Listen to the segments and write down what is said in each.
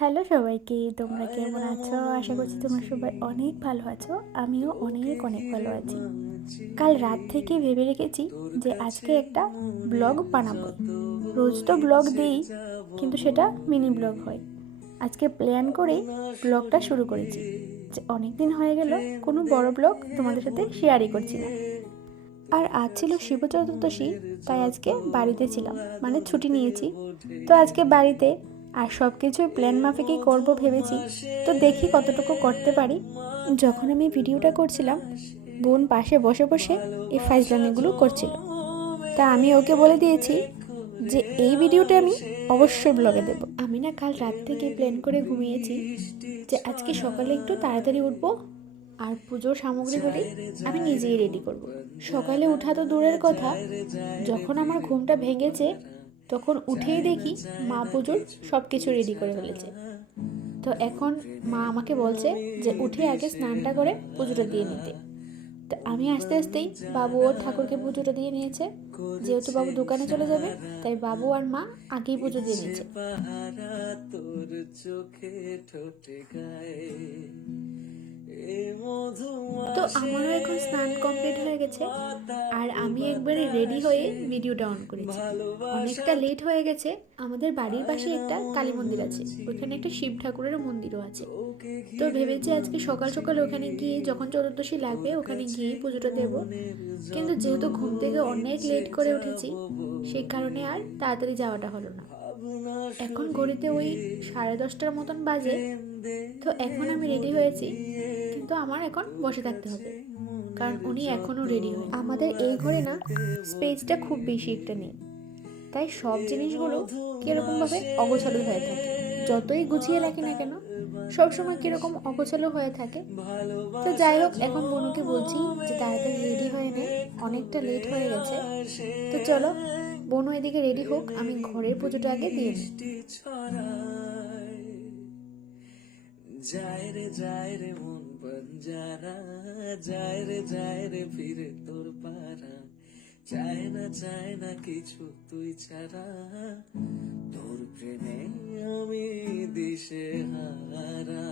Hello সবাইকে, তোমরা কেমন আছো? আশা করছি তোমরা সবাই অনেক ভালো আছো। আমিও অনেক অনেক ভালো আছি। কাল রাত থেকে ভেবে রেখেছি যে আজকে একটা ব্লগ বানাবো। রোজ তো ব্লগ দিই, কিন্তু সেটা মিনি ব্লগ হয়। আজকে প্ল্যান করে ব্লগটা শুরু করেছি। যে অনেক দিন হয়ে গেল কোনো বড় ব্লগ তোমাদের সাথে শেয়ারই করছি না। আর আজ ছিল শিব চতুর্দশী, তাই আজকে বাড়িতে ছিলাম, মানে ছুটি নিয়েছি। তো আজকে বাড়িতে আর সব কিছুই প্ল্যান মাফিকই করবো ভেবেছি। তো দেখি কতটুকু করতে পারি। যখন আমি ভিডিওটা করছিলাম, বোন পাশে বসে বসে এই ফাইজলামিগুলো করছিল। তা আমি ওকে বলে দিয়েছি যে এই ভিডিওটা আমি অবশ্যই ব্লগে দেব। আমি না কাল রাত থেকে প্ল্যান করে ঘুমিয়েছি যে আজকে সকালে একটু তাড়াতাড়ি উঠবো আর পুজোর সামগ্রীগুলি আমি নিজেই রেডি করব। সকালে ওঠা তো দূরের কথা, যখন আমার ঘুমটা ভেঙেছে তখন উঠেই দেখি মা পুজোর সব কিছু রেডি করে ফেলেছে। তো এখন মা আমাকে বলছে যে উঠে আগে স্নানটা করে পুজোটা দিয়ে নিতে। তো আমি আস্তে আস্তেই বাবু ওর ঠাকুরকে পুজোটা দিয়ে নিয়েছে। যেহেতু বাবু দোকানে চলে যাবে, তাই বাবু আর মা আগেই পুজো দিয়ে নিয়েছে। তো আমারও এখন স্নান কমপ্লিট হয়ে গেছে আর আমি একবারে রেডি হয়ে ভিডিওটা অন করেছি। অনেকটা লেট হয়ে গেছে। আমাদের বাড়ির পাশে একটা কালী মন্দির আছে, ওখানে একটা শিব ঠাকুরের মন্দিরও আছে। তো ভেবেছি আজকে সকাল সকাল ওখানে গিয়ে, যখন চতুর্দশী লাগবে ওখানে গিয়ে পুজোটা দেব। কিন্তু যেহেতু ঘুম থেকে অনেক লেট করে উঠেছি, সেই কারণে আর তাড়াতাড়ি যাওয়াটা হলো না। এখন ঘড়িতে ওই 10:30টার মতন বাজে। তো এখন আমি রেডি হয়েছি, কিন্তু আমার এখন বসে থাকতে হবে, কারণ উনি এখনও রেডি হয়। আমাদের এই ঘরে না স্পেসটা খুব বেশি একটা নেই, তাই সব জিনিসগুলো কীরকমভাবে অগোছালো হয়ে থাকে। যতই গুছিয়ে রাখি না কেন, সবসময় কীরকম অগোছালো হয়ে থাকে। তো যাই হোক, এখন বনুকে বলছি যে তাড়াতাড়ি রেডি হয়ে নে, অনেকটা লেট হয়ে গেছে। তো চলো, বনু এদিকে রেডি হোক, আমি ঘরের পুজোটা আগে দিয়ে নিই। যায় রে মন বঞ্জারা, যায় রে ফিরে তোর পারা, চায় না কিছু তুই ছাড়া, তোর প্রেমে আমি দিশে হারা,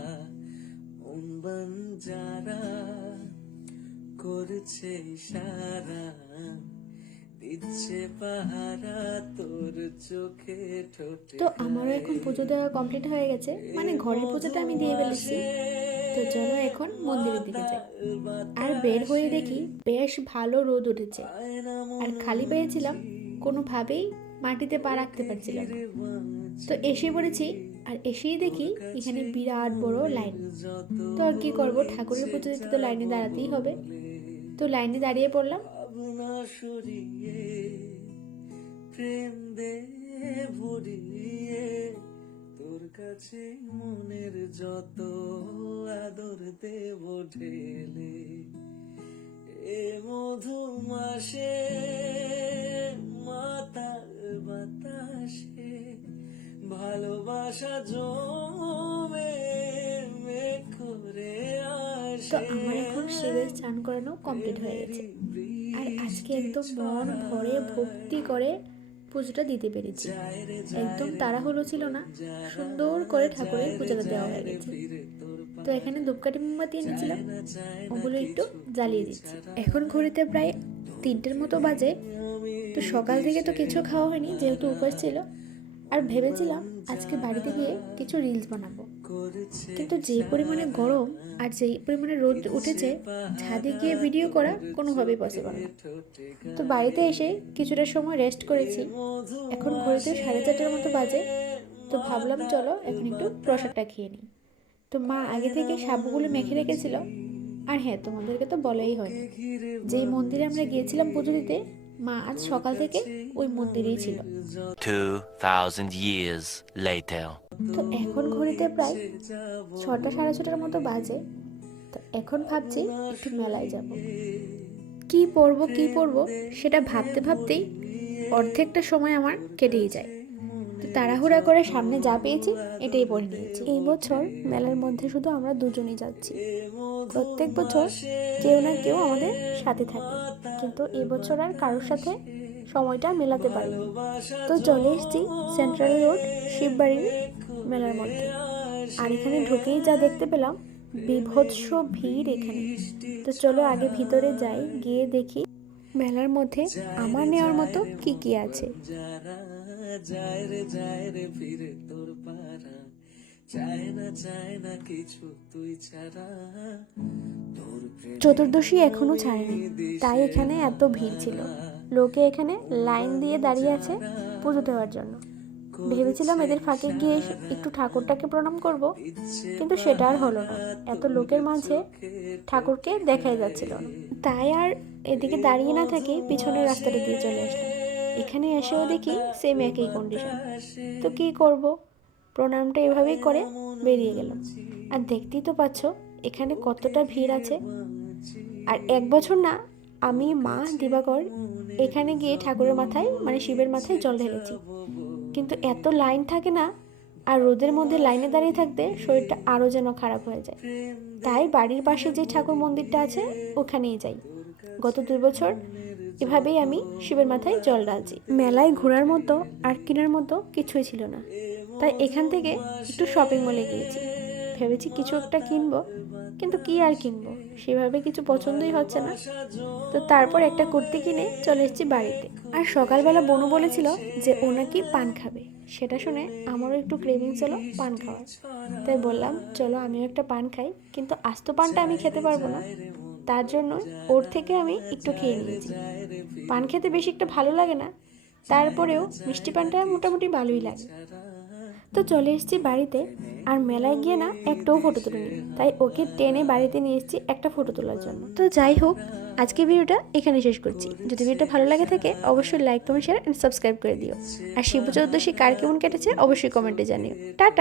মন বঞ্জারা করছে ইশারা, দিচ্ছে পাহারা তোর চোখে ঠোঁটে। তো আমারও এখন পুজো দেওয়া কমপ্লিট হয়ে গেছে, মানে ঘরের পুজোটা আমি দিয়ে ফেলেছি। তো চলো এখন মন্দিরের দিকে যাই। আর বের হয়ে দেখি বেশ ভালো রোদ উঠেছে, আর খালি পেয়েছিলাম, কোনোভাবেই মাটিতে পা রাখতে পারছিলাম না। তো এসে পড়েছি, আর এসেই দেখি এখানে বিরাট বড় লাইন। তো আর কি করবো, ঠাকুরের পুজো দিতে তো লাইনে দাঁড়াতেই হবে। তো লাইনে দাঁড়িয়ে পড়লাম। প্রেম দে ভরিয়ে তোর কাছে মনের যত আদর দেব ঢেলে, এ মধু মাসে মাতাল বাতাসে ভালোবাসা জমে করে আসে। তো আমার এখন শিবের স্নান করানো কমপ্লিট হয়ে গেছে, আর আজকে একদম মন ভরে ভক্তি করে পুজোটা দিতে পেরেছি। একদম তাড়াহুড়ো ছিল না, সুন্দর করে ঠাকুরের পুজোটা দেওয়া হয়ে গেছে। তো এখানে ধূপকাঠি মোমবাতি এনেছিলাম, ওগুলো একটু জ্বালিয়ে দিচ্ছি। এখন ঘড়িতে প্রায় 3টের মতো বাজে। তো সকাল থেকে তো কিছু খাওয়া হয়নি, যেহেতু উপোস ছিল। আর ভেবেছিলাম আজকে বাড়িতে গিয়ে কিছু রিলস বানাবো, কিন্তু যেই পরিমাণে গরম আর যেই পরিমাণে রোদ উঠেছে, ছাদে গিয়ে ভিডিও করা কোনোভাবেই পসিবল না। তো বাড়িতে এসে কিছুটা সময় রেস্ট করেছি। এখন ঘড়িতে 4:30টার মতো বাজে। তো ভাবলাম চলো এখন একটু প্রসাদটা খেয়ে নিই। তো মা আগে থেকে সাবুগুলো মেখে রেখেছিল। আর হ্যাঁ, তোমাদেরকে তো বলাই হয়নি, যেই মন্দিরে আমরা গিয়েছিলাম পুজো দিতে, মা আজ সকাল থেকে ওই মন্দিরেই ছিল। 2000 years later. তো এখন ঘড়িতে প্রায় 6টা 6:30টার মতো বাজে। তো এখন ভাবছি একটু মেলায় যাব। কি পরবো সেটা ভাবতে ভাবতেই অর্ধেকটা সময় আমার কেটেই যায়। তো তাড়াহুড়া করে সামনে যা পেয়েছি এটাই পরে নিয়েছি। এই বছর মেলার মধ্যে শুধু আমরা দুজনেই যাচ্ছি। প্রত্যেক বছর কেউ না কেউ আমাদের সাথে থাকে, কিন্তু এবছর আর কারোর সাথে সময়টা মেলাতে পারিনি। তো চলে এসেছি সেন্ট্রাল রোড শিববাড়ির মেলার মধ্যে। আর এখানে ঢুকেই যা দেখতে পেলাম, বিভৎস ভিড় এখানে। তো চলো আগে ভিতরে যাই, গিয়ে দেখি মেলার মধ্যে আমার নেওয়ার মতো কি কি আছে। চতুর্দশী এখনো ছাড়েনি, তাই এখানে এত ভিড় ছিল। লোকে এখানে লাইন দিয়ে দাঁড়িয়ে আছে পুজো দেওয়ার জন্য। ভেবেছিলাম এদের ফাঁকে গিয়ে একটু ঠাকুরটাকে প্রণাম করব, কিন্তু সেটা আর হলো না। এত লোকের মাঝে ঠাকুরকে দেখাই যাচ্ছিল না, তাই আর এদিকে দাঁড়িয়ে না থেকে পিছনের রাস্তাটা দিয়ে চলে আসলাম। এখানে এসেও দেখি সেম একই কন্ডিশন। তো কি করব, প্রণামটা এভাবেই করে বেরিয়ে গেলাম। আর দেখতেই তো পাচ্ছ এখানে কতটা ভিড় আছে। আর 1 বছর না, আমি মা দিবাকর এখানে গিয়ে ঠাকুরের মাথায় মানে শিবের মাথায় জল ঢেলেছি, কিন্তু এত লাইন থাকে না। আর রোদের মধ্যে লাইনে দাঁড়িয়ে থাকতে শরীরটা আরও যেন খারাপ হয়ে যায়। তাই বাড়ির পাশে যে ঠাকুর মন্দিরটা আছে ওখানেই যাই। গত 2 বছর এভাবেই আমি শিবের মাথায় জল ঢালছি। মেলায় ঘোরার মতো আর কেনার মতো কিছুই ছিল না, তাই এখান থেকে একটু শপিং মলে গিয়েছি। ভেবেছি কিছু একটা কিনবো, কিন্তু কি আর কিনবো, সেভাবে কিছু পছন্দই হচ্ছে না। তো তারপর একটা কুর্তি কিনে চলে এসেছি বাড়িতে। আর সকালবেলা বনু বলেছিল যে ও নাকি পান খাবে। সেটা শুনে আমারও একটু ক্রেভিংস হলো পান খাওয়ার। তাই বললাম চলো আমিও একটা পান খাই, কিন্তু আস্ত পানটা আমি খেতে পারবো না, তার জন্য ওর থেকে আমি একটু খেয়ে নিয়েছি। পান খেতে বেশি একটা ভালো লাগে না, তারপরেও মিষ্টি পানটা মোটামুটি ভালোই লাগে। তো চলে এসেছি বাড়িতে। আর মেলায় গিয়ে না একটাও ফটো তুলিনি, তাই ওকে টেনে বাড়িতে নিয়ে এসেছি একটা ফটো তোলার জন্য। তো যাই হোক, আজকে ভিডিওটা এখানে শেষ করছি। যদি ভিডিওটা ভালো লাগে থাকে অবশ্যই like, comment, share and subscribe করে দিও। আর শিব চতুর্দশী কার কেমন কেটেছে অবশ্যই কমেন্টে জানিও। টাটা।